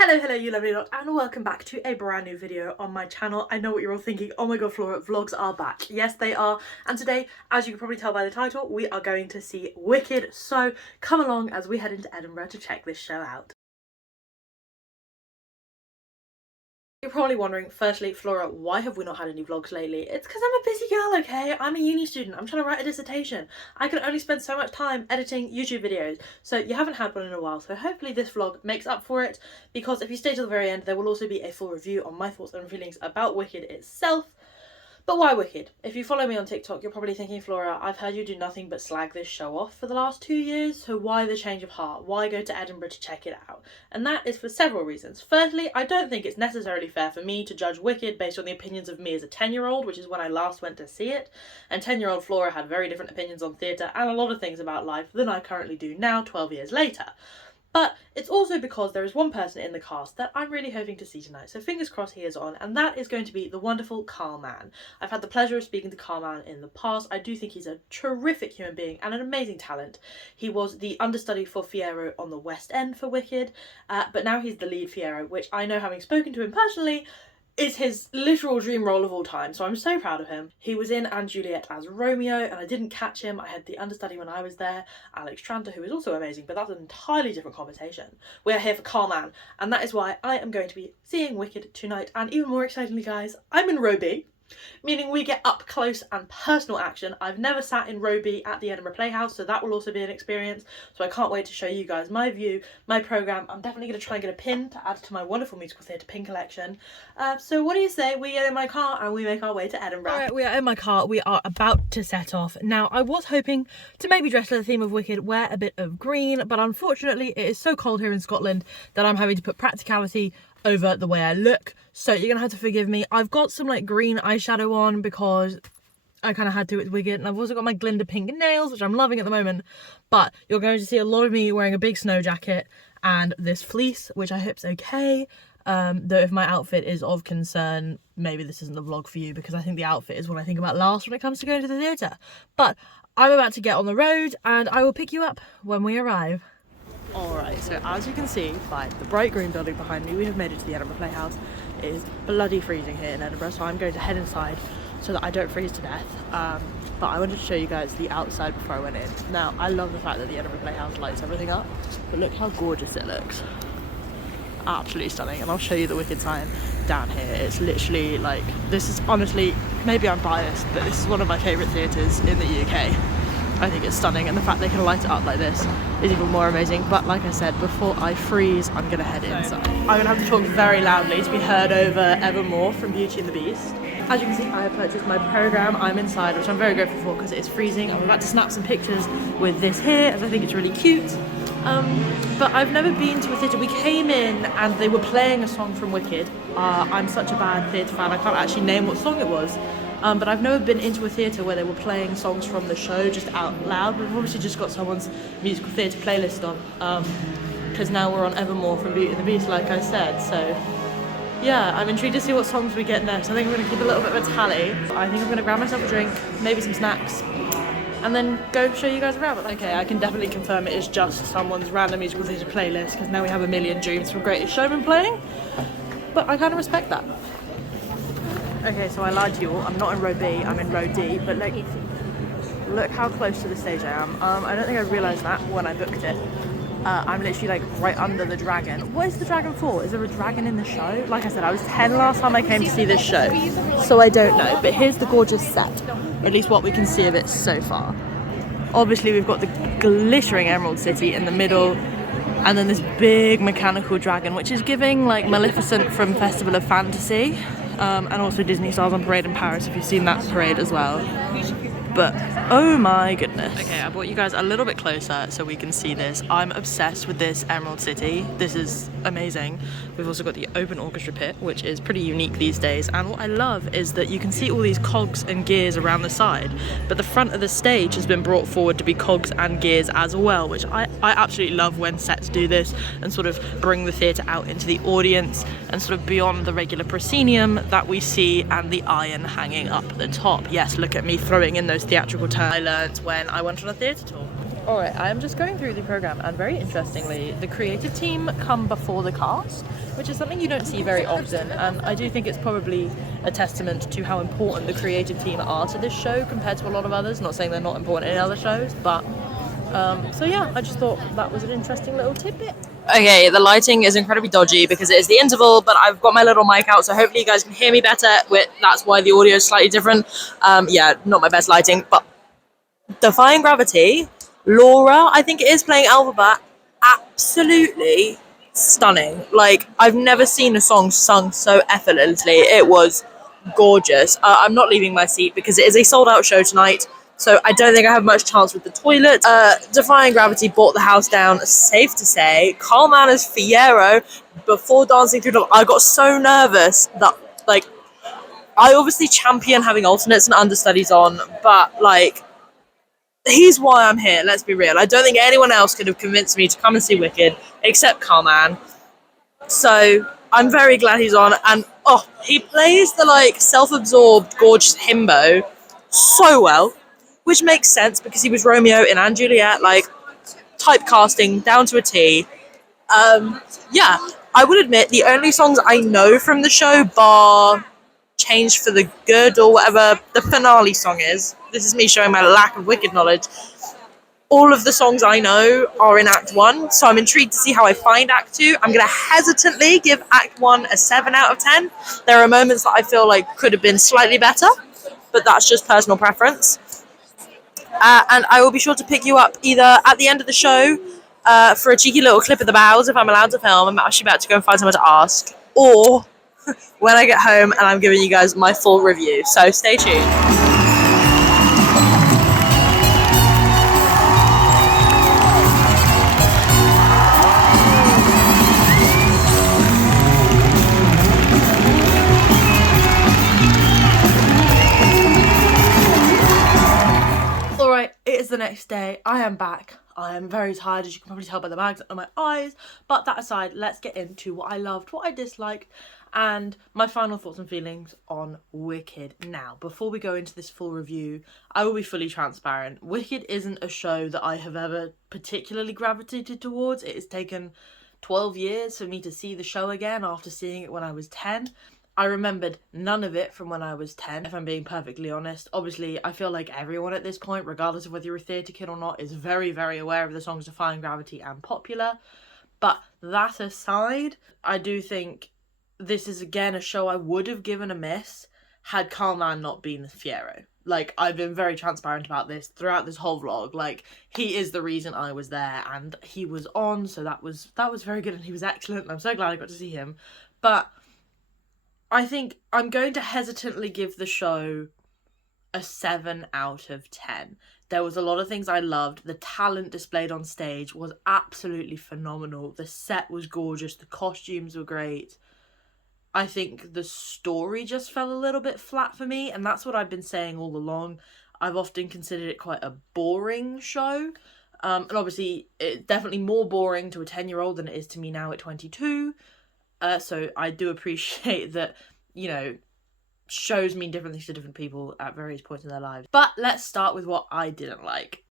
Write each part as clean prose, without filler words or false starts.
Hello you lovely lot, and welcome back to a brand new video on my channel. I know what you're all thinking, oh my god Flora, vlogs are back. Yes they are, and today, as you can probably tell by the title, we are going to see Wicked, so come along as we head into Edinburgh to check this show out. You're probably wondering, firstly, Flora, why have we not had any vlogs lately? It's because I'm a busy girl, okay? I'm a uni student. I'm trying to write a dissertation. I can only spend so much time editing YouTube videos. So you haven't had one in a while. So hopefully this vlog makes up for it, because if you stay to the very end, there will also be a full review on my thoughts and feelings about Wicked itself. But why Wicked? If you follow me on TikTok, you're probably thinking, Flora, I've heard you do nothing but slag this show off for the last 2 years, so why the change of heart? Why go to Edinburgh to check it out? And that is for several reasons. Firstly, I don't think it's necessarily fair for me to judge Wicked based on the opinions of me as a 10-year-old, which is when I last went to see it. And 10-year-old Flora had very different opinions on theatre and a lot of things about life than I currently do now, 12 years later. But it's also because there is one person in the cast that I'm really hoping to see tonight, so fingers crossed he is on, and that is going to be the wonderful Carl Mann. I've had the pleasure of speaking to Carl Mann in the past. I do think he's a terrific human being and an amazing talent. He was the understudy for Fiyero on the West End for Wicked, but now he's the lead Fiyero, which I know, having spoken to him personally, is his literal dream role of all time, so I'm so proud of him. He was in & Juliet as Romeo, and I didn't catch him. I had the understudy when I was there, Alex Tranter, who is also amazing, but that's an entirely different conversation. We are here for Carl Mann, and that is why I am going to be seeing Wicked tonight, and even more excitingly, guys, I'm in row B, meaning we get up close and personal action. I've never sat in row B at the Edinburgh Playhouse, so that will also be an experience, so I can't wait to show you guys my view, my programme. I'm definitely going to try and get a pin to add to my wonderful musical theatre pin collection. So what do you say we get in my car and we make our way to Edinburgh? Alright, we are in my car, we are about to set off. Now, I was hoping to maybe dress to the theme of Wicked, wear a bit of green, but unfortunately it is so cold here in Scotland that I'm having to put practicality over the way I look, so you're gonna have to forgive me. I've got some like green eyeshadow on because I kind of had to with Wicked, and I've also got my Glinda pink nails, which I'm loving at the moment, but you're going to see a lot of me wearing a big snow jacket and this fleece, which I hope's okay. Though if my outfit is of concern, maybe this isn't the vlog for you, because I think the outfit is what I think about last when it comes to going to the theatre. But I'm about to get on the road and I will pick you up when we arrive. Alright, so as you can see by the bright green building behind me, we have made it to the Edinburgh Playhouse. It is bloody freezing here in Edinburgh, so I'm going to head inside so that I don't freeze to death. But I wanted to show you guys the outside before I went in. Now, I love the fact that the Edinburgh Playhouse lights everything up, but look how gorgeous it looks. Absolutely stunning, and I'll show you the Wicked sign down here. It's literally like, this is honestly, maybe I'm biased, but this is one of my favourite theatres in the UK. I think it's stunning, and the fact they can light it up like this is even more amazing. But like I said, before I freeze, I'm gonna head inside. I'm gonna have to talk very loudly to be heard over Evermore from Beauty and the Beast. As you can see, I have purchased my programme. I'm inside, which I'm very grateful for because it is freezing. I'm about to snap some pictures with this here, as I think it's really cute. But I've never been to a theatre. We came in and they were playing a song from Wicked. I'm such a bad theatre fan, I can't actually name what song it was. But I've never been into a theatre where they were playing songs from the show just out loud. We've obviously just got someone's musical theatre playlist on, because now we're on Evermore from Beauty and the Beast, like I said. So yeah, I'm intrigued to see what songs we get next. I think I'm going to keep a little bit of a tally. I think I'm going to grab myself a drink, maybe some snacks, and then go show you guys around. Okay, I can definitely confirm it is just someone's random musical theatre playlist, because now we have A Million Dreams from Greatest Showman playing, but I kind of respect that. Okay, so I lied to you all. I'm not in row B, I'm in row D, but like, look how close to the stage I am. I don't think I realised that when I booked it. I'm literally like right under the dragon. What is the dragon for? Is there a dragon in the show? Like I said, I was 10 last time I came to see this show, so I don't know. But here's the gorgeous set, or at least what we can see of it so far. Obviously we've got the glittering Emerald City in the middle, and then this big mechanical dragon, which is giving like Maleficent from Festival of Fantasy. And also Disney Stars on Parade in Paris, if you've seen that parade as well. But oh my goodness. Okay, I brought you guys a little bit closer so we can see this. I'm obsessed with this Emerald City. This is amazing. We've also got the open orchestra pit, which is pretty unique these days. And what I love is that you can see all these cogs and gears around the side, but the front of the stage has been brought forward to be cogs and gears as well, which I absolutely love when sets do this and sort of bring the theatre out into the audience and sort of beyond the regular proscenium that we see and the iron hanging up the top. Yes, look at me throwing in those theatrical terms I learnt when I went on a theatre tour. Alright, I'm just going through the programme, and very interestingly, the creative team come before the cast, which is something you don't see very often, and I do think it's probably a testament to how important the creative team are to this show compared to a lot of others. Not saying they're not important in other shows, but so yeah, I just thought that was an interesting little tidbit. Okay, the lighting is incredibly dodgy because it is the interval, but I've got my little mic out, so hopefully you guys can hear me better. That's why the audio is slightly different. Yeah, not my best lighting, but Defying Gravity, Laura, I think it is, playing Alphabet, absolutely stunning. Like, I've never seen a song sung so effortlessly. It was gorgeous. I'm not leaving my seat because it is a sold-out show tonight, so I don't think I have much chance with the toilet. Defying Gravity brought the house down, safe to say. Carl Mann Fierro, before dancing through I got so nervous that, like, I obviously champion having alternates and understudies on, but, like, he's why I'm here, let's be real. I don't think anyone else could have convinced me to come and see Wicked, except Carl Mann. So, I'm very glad he's on, and, he plays the, like, self-absorbed, gorgeous himbo so well, which makes sense because he was Romeo in & Juliet, like, typecasting down to a T. Yeah, I would admit the only songs I know from the show, bar Change for the Good or whatever the finale song is. This is me showing my lack of Wicked knowledge. All of the songs I know are in Act 1, so I'm intrigued to see how I find Act 2. I'm going to hesitantly give Act 1 a 7 out of 10. There are moments that I feel like could have been slightly better, but that's just personal preference. And I will be sure to pick you up either at the end of the show for a cheeky little clip of the bows if I'm allowed to film. I'm actually about to go and find someone to ask. Or when I get home and I'm giving you guys my full review. So stay tuned. Alright, it is the next day. I am back. I am very tired, as you can probably tell by the bags under my eyes. But that aside, let's get into what I loved, what I disliked, and my final thoughts and feelings on Wicked. Now, before we go into this full review, I will be fully transparent. Wicked isn't a show that I have ever particularly gravitated towards. It has taken 12 years for me to see the show again after seeing it when I was 10. I remembered none of it from when I was 10, if I'm being perfectly honest. Obviously, I feel like everyone at this point, regardless of whether you're a theatre kid or not, is very, very aware of the songs Defying Gravity and Popular. But that aside, I do think this is, again, a show I would have given a miss had Carl Mann not been Fierro. Like, I've been very transparent about this throughout this whole vlog. Like, he is the reason I was there, and he was on, so that was very good, and he was excellent, and I'm so glad I got to see him. But I think I'm going to hesitantly give the show a 7 out of 10. There was a lot of things I loved. The talent displayed on stage was absolutely phenomenal. The set was gorgeous. The costumes were great. I think the story just fell a little bit flat for me, and that's what I've been saying all along. I've often considered it quite a boring show. And obviously, it's definitely more boring to a 10-year-old than it is to me now at 22. So I do appreciate that, you know, shows mean different things to different people at various points in their lives. But let's start with what I didn't like.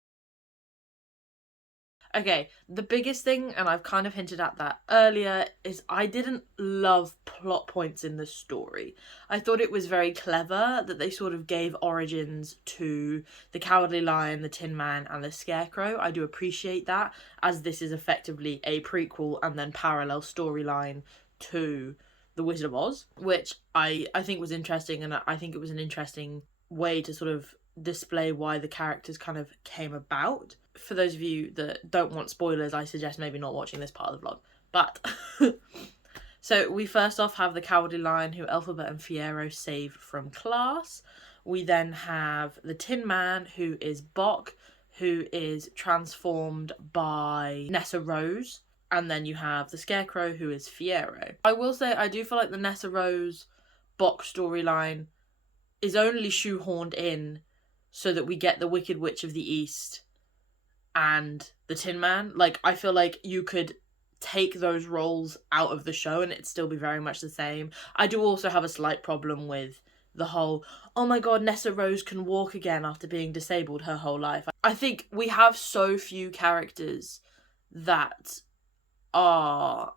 Okay, the biggest thing, and I've kind of hinted at that earlier, is I didn't love plot points in the story. I thought it was very clever that they sort of gave origins to the Cowardly Lion, the Tin Man, and the Scarecrow. I do appreciate that, as this is effectively a prequel and then parallel storyline to The Wizard of Oz, which I think was interesting, and I think it was an interesting way to sort of display why the characters kind of came about. For those of you that don't want spoilers, I suggest maybe not watching this part of the vlog. But so we first off have the Cowardly Lion, who Elphaba and Fierro save from class. We then have the Tin Man, who is Bok, who is transformed by Nessa Rose. And then you have the Scarecrow, who is Fierro. I will say, I do feel like the Nessa Rose Bok storyline is only shoehorned in so that we get the Wicked Witch of the East and the Tin Man. Like, I feel like you could take those roles out of the show and it'd still be very much the same. I do also have a slight problem with the whole, oh my god, Nessa Rose can walk again after being disabled her whole life. I think we have so few characters that are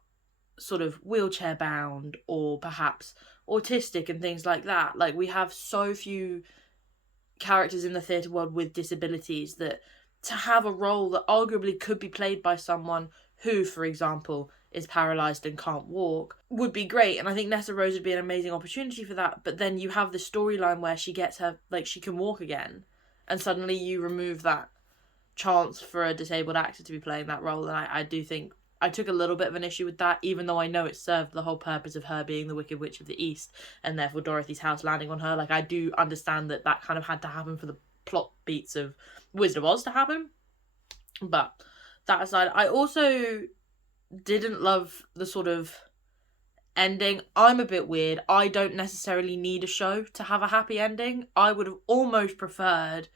sort of wheelchair bound or perhaps autistic and things like that. Like, we have so few characters in the theatre world with disabilities that to have a role that arguably could be played by someone who, for example, is paralysed and can't walk would be great. And I think Nessa Rose would be an amazing opportunity for that. But then you have the storyline where she gets her, like, she can walk again, and suddenly you remove that chance for a disabled actor to be playing that role. And I do think I took a little bit of an issue with that, even though I know it served the whole purpose of her being the Wicked Witch of the East, and therefore Dorothy's house landing on her. Like, I do understand that that kind of had to happen for the plot beats of Wizard of Oz to happen. But that aside, I also didn't love the sort of ending. I'm a bit weird. I don't necessarily need a show to have a happy ending. I would have almost preferred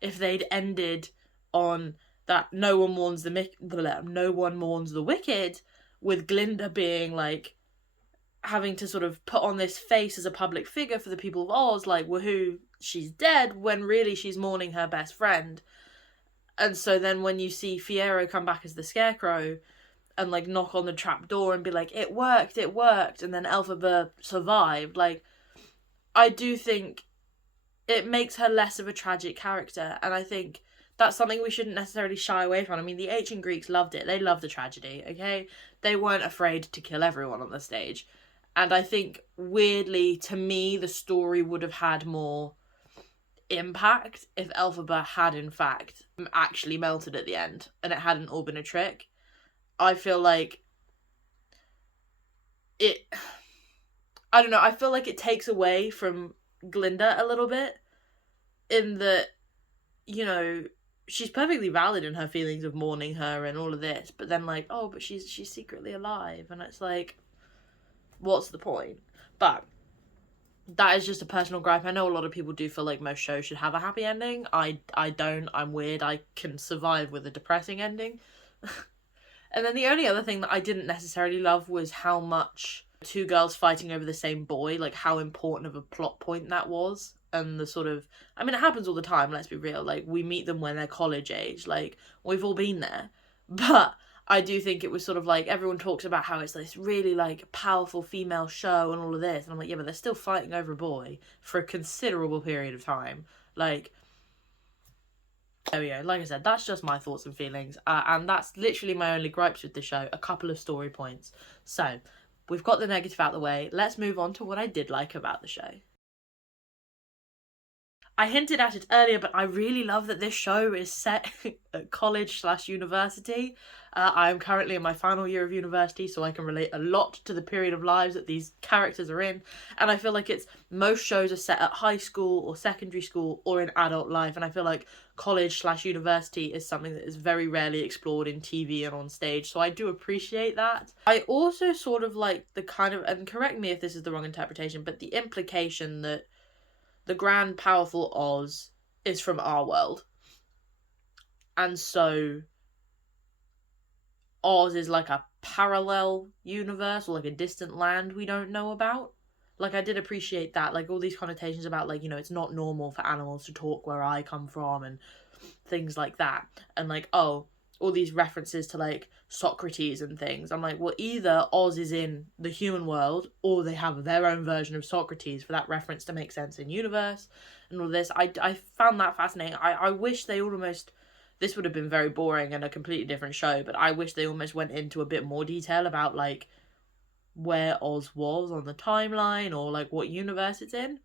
if they'd ended on that no one mourns the wicked, with Glinda being like having to sort of put on this face as a public figure for the people of Oz, like, woohoo, she's dead, when really she's mourning her best friend. And so then when you see Fiyero come back as the Scarecrow and like knock on the trap door and be like, it worked, and then Elphaba survived, like, I do think it makes her less of a tragic character. And I think that's something we shouldn't necessarily shy away from. I mean, the ancient Greeks loved it. They loved the tragedy, okay? They weren't afraid to kill everyone on the stage. And I think, weirdly, to me, the story would have had more impact if Elphaba had, in fact, actually melted at the end and it hadn't all been a trick. I feel like I don't know, I feel like it takes away from Glinda a little bit, in that, you know, she's perfectly valid in her feelings of mourning her and all of this, but then like, oh, but she's secretly alive, and it's like, what's the point? But that is just a personal gripe. I know a lot of people do feel like most shows should have a happy ending. I don't. I'm weird. I can survive with a depressing ending. And then the only other thing that I didn't necessarily love was how much two girls fighting over the same boy, like how important of a plot point that was. And the sort of, I mean, it happens all the time, let's be real. Like, we meet them when they're college age. Like, we've all been there. But I do think it was sort of like, everyone talks about how it's this really like powerful female show and all of this, and I'm like, yeah, but they're still fighting over a boy for a considerable period of time. Like, there we go. Like I said, that's just my thoughts and feelings, and that's literally my only gripes with the show. A couple of story points. So we've got the negative out of the way. Let's move on to what I did like about the show. I hinted at it earlier, but I really love that this show is set at college/university. I am currently in my final year of university, so I can relate a lot to the period of lives that these characters are in. And I feel like most shows are set at high school or secondary school or in adult life. And I feel like college/university is something that is very rarely explored in TV and on stage. So I do appreciate that. I also sort of like the kind of, and correct me if this is the wrong interpretation, but the implication that the grand, powerful Oz is from our world. And so Oz is like a parallel universe, or like a distant land we don't know about. Like, I did appreciate that. Like, all these connotations about, like, you know, it's not normal for animals to talk where I come from and things like that. And, like, oh, all these references to, like, Socrates and things. I'm like, well, either Oz is in the human world, or they have their own version of Socrates for that reference to make sense in universe and all this. I found that fascinating. I wish they almost, this would have been very boring and a completely different show, but I wish they almost went into a bit more detail about, like, where Oz was on the timeline, or, like, what universe it's in.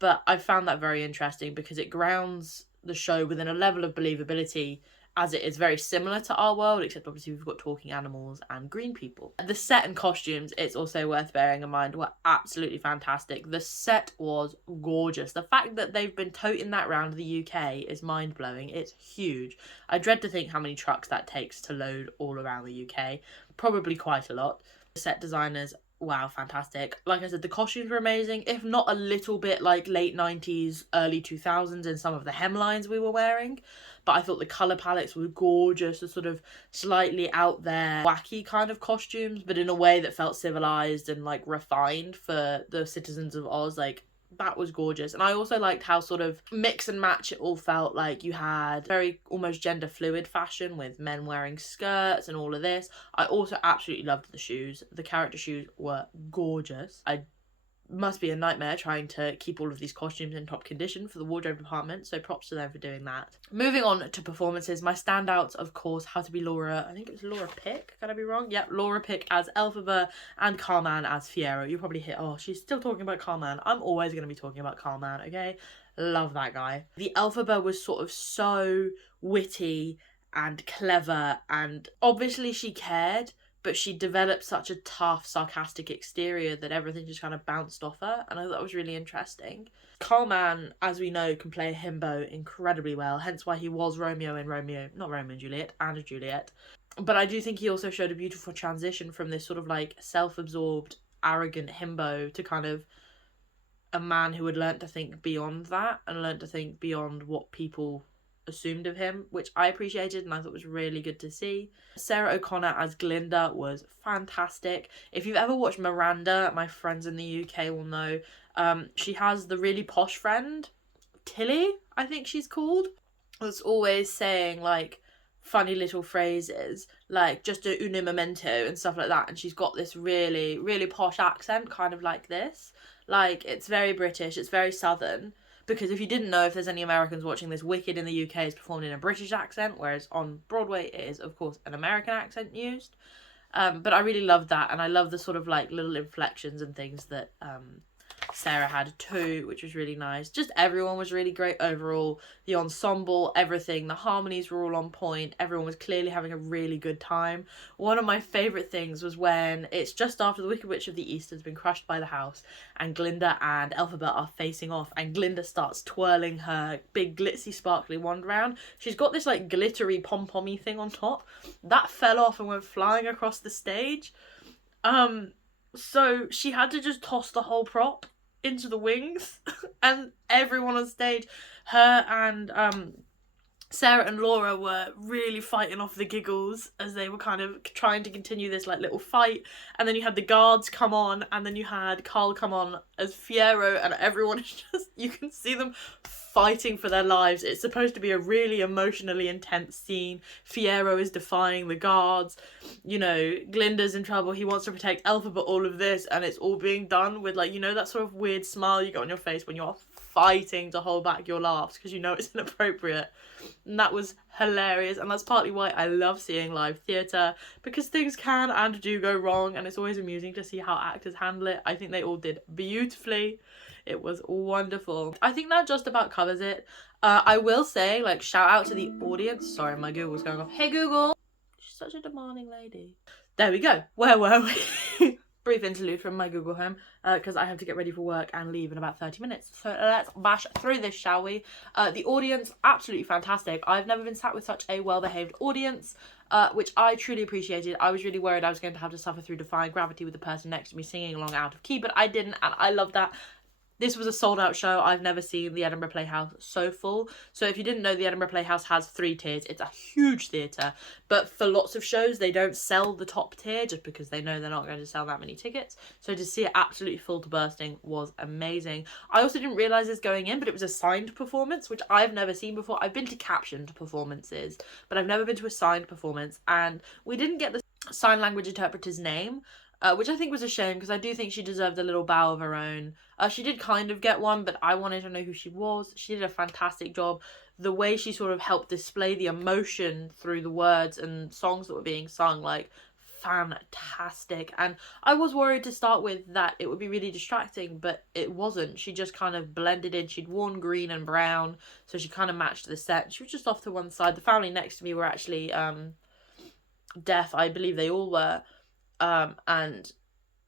But I found that very interesting because it grounds the show within a level of believability, as it is very similar to our world, except obviously we've got talking animals and green people. The set and costumes, it's also worth bearing in mind, were absolutely fantastic. The set was gorgeous. The fact that they've been toting that around the UK is mind-blowing. It's huge. I dread to think how many trucks that takes to load all around the UK. Probably quite a lot. The set designers, wow, fantastic. Like I said, the costumes were amazing, if not a little bit like late 90s, early 2000s in some of the hemlines we were wearing. But I thought the colour palettes were gorgeous, the sort of slightly out there, wacky kind of costumes, but in a way that felt civilised and, like, refined for the citizens of Oz. Like, that was gorgeous. And I also liked how sort of mix and match it all felt. Like you had very almost gender fluid fashion with men wearing skirts and all of this. I also absolutely loved the shoes. The character shoes were gorgeous. I must be a nightmare trying to keep all of these costumes in top condition for the wardrobe department, so props to them for doing that. Moving on to performances, my standouts, of course, How to Be Laura, I think it was Laura Pick, could I be wrong? Yep, Laura Pick as Elphaba and Carman as Fiyero. You probably hear, oh, she's still talking about Carman. I'm always going to be talking about Carman, okay? Love that guy. The Elphaba was sort of so witty and clever, and obviously she cared, but she developed such a tough, sarcastic exterior that everything just kind of bounced off her, and I thought that was really interesting. Carman, as we know, can play a himbo incredibly well, hence why he was Romeo in not Romeo and Juliet, and Juliet. But I do think he also showed a beautiful transition from this sort of like self-absorbed, arrogant himbo to kind of a man who had learnt to think beyond that and learnt to think beyond what people assumed of him, which I appreciated and I thought was really good to see. Sarah O'Connor as Glinda was fantastic. If you've ever watched Miranda, my friends in the UK will know, she has the really posh friend, Tilly, I think she's called, that's always saying like funny little phrases like just a une memento and stuff like that, and she's got this really, really posh accent, kind of like this. Like, it's very British, it's very southern. Because if you didn't know, if there's any Americans watching this, Wicked in the UK is performed in a British accent, whereas on Broadway it is, of course, an American accent used. But I really loved that, and I love the sort of like little inflections and things that Sarah had too, which was really nice. Just everyone was really great overall. The ensemble, everything, the harmonies were all on point. Everyone was clearly having a really good time. One of my favourite things was when it's just after the Wicked Witch of the East has been crushed by the house and Glinda and Elphaba are facing off, and Glinda starts twirling her big glitzy sparkly wand around. She's got this like glittery pom-pommy thing on top. That fell off and went flying across the stage. So she had to just toss the whole prop into the wings and everyone on stage, her and Sarah and Laura were really fighting off the giggles as they were kind of trying to continue this like little fight, and then you had the guards come on, and then you had Carl come on as Fiyero, and everyone is just, you can see them fighting for their lives. It's supposed to be a really emotionally intense scene. Fiyero is defying the guards, you know, Glinda's in trouble, he wants to protect Elphaba, all of this, and it's all being done with like, you know, that sort of weird smile you get on your face when you're fighting to hold back your laughs because you know it's inappropriate. And that was hilarious, and that's partly why I love seeing live theatre, because things can and do go wrong, and it's always amusing to see how actors handle it. I think they all did beautifully. It was wonderful. I think that just about covers it. I will say, like, shout out to the audience. Sorry, my Google's going off. Hey Google! She's such a demanding lady. There we go. Where were we? Brief interlude from my Google Home, because I have to get ready for work and leave in about 30 minutes. So let's bash through this, shall we? The audience, absolutely fantastic. I've never been sat with such a well-behaved audience, which I truly appreciated. I was really worried I was going to have to suffer through Defying Gravity with the person next to me singing along out of key, but I didn't, and I love that. This was a sold-out show. I've never seen the Edinburgh Playhouse so full. So if you didn't know, the Edinburgh Playhouse has 3 tiers. It's a huge theatre. But for lots of shows, they don't sell the top tier just because they know they're not going to sell that many tickets. So to see it absolutely full to bursting was amazing. I also didn't realise this going in, but it was a signed performance, which I've never seen before. I've been to captioned performances, but I've never been to a signed performance. And we didn't get the sign language interpreter's name, which I think was a shame, because I do think she deserved a little bow of her own. She did kind of get one, but I wanted to know who she was. She did a fantastic job. The way she sort of helped display the emotion through the words and songs that were being sung, like, fantastic. And I was worried to start with that it would be really distracting, but it wasn't. She just kind of blended in. She'd worn green and brown, so she kind of matched the set. She was just off to one side. The family next to me were actually deaf. I believe they all were. And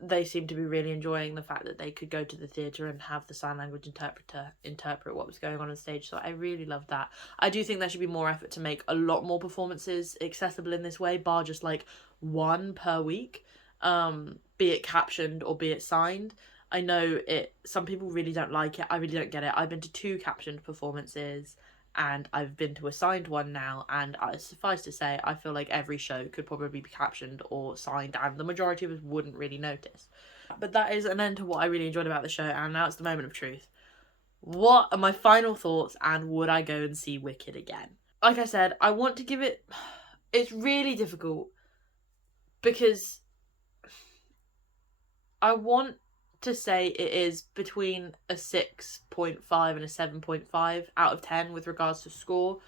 they seemed to be really enjoying the fact that they could go to the theatre and have the sign language interpreter interpret what was going on stage. So I really loved that. I do think there should be more effort to make a lot more performances accessible in this way, bar just like 1 per week, be it captioned or be it signed. I know some people really don't like it. I really don't get it. I've been to 2 captioned performances, and I've been to a signed one now, and suffice to say, I feel like every show could probably be captioned or signed, and the majority of us wouldn't really notice. But that is an end to what I really enjoyed about the show, and now it's the moment of truth. what are my final thoughts, and would I go and see Wicked again? Like I said, I want to give it... It's really difficult because I want to say it is between a 6.5 and a 7.5 out of 10 with regards to score.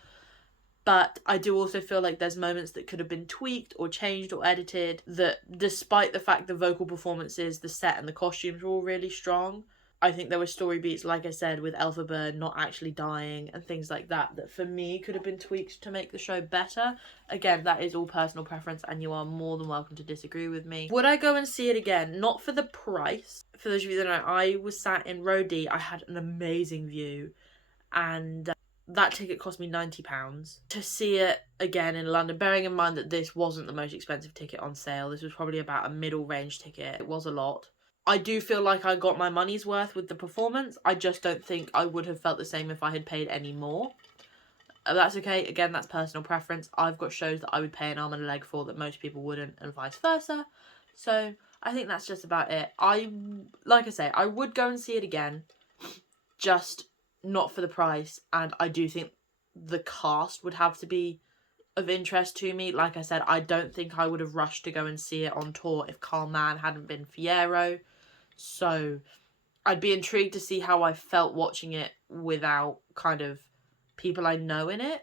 But I do also feel like there's moments that could have been tweaked or changed or edited, that despite the fact the vocal performances, the set and the costumes were all really strong, I think there were story beats, like I said, with Elphaba not actually dying and things like that, that for me could have been tweaked to make the show better. Again, that is all personal preference and you are more than welcome to disagree with me. Would I go and see it again? Not for the price. For those of you that know, I was sat in row D. I had an amazing view, and that ticket cost me £90 to see it again in London, bearing in mind that this wasn't the most expensive ticket on sale. This was probably about a middle range ticket. It was a lot. I do feel like I got my money's worth with the performance. I just don't think I would have felt the same if I had paid any more. That's okay. Again, that's personal preference. I've got shows that I would pay an arm and a leg for that most people wouldn't, and vice versa. So I think that's just about it. Like I say, I would go and see it again, just not for the price, and I do think the cast would have to be of interest to me. Like I said, I don't think I would have rushed to go and see it on tour if Carl Mann hadn't been Fiyero. So I'd be intrigued to see how I felt watching it without kind of people I know in it.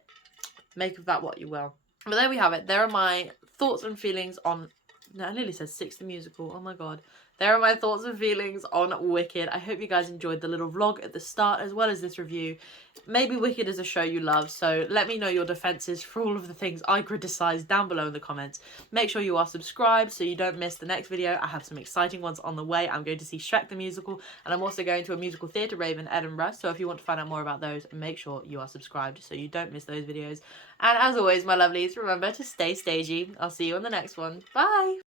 Make of that what you will. But there we have it. There are my thoughts and feelings on... No, I nearly said Six the Musical. Oh my god. There are my thoughts and feelings on Wicked. I hope you guys enjoyed the little vlog at the start as well as this review. Maybe Wicked is a show you love, so let me know your defences for all of the things I criticised down below in the comments. Make sure you are subscribed so you don't miss the next video. I have some exciting ones on the way. I'm going to see Shrek the Musical, and I'm also going to a musical theatre rave in Edinburgh, so if you want to find out more about those, make sure you are subscribed so you don't miss those videos. And as always, my lovelies, remember to stay stagey. I'll see you on the next one. Bye!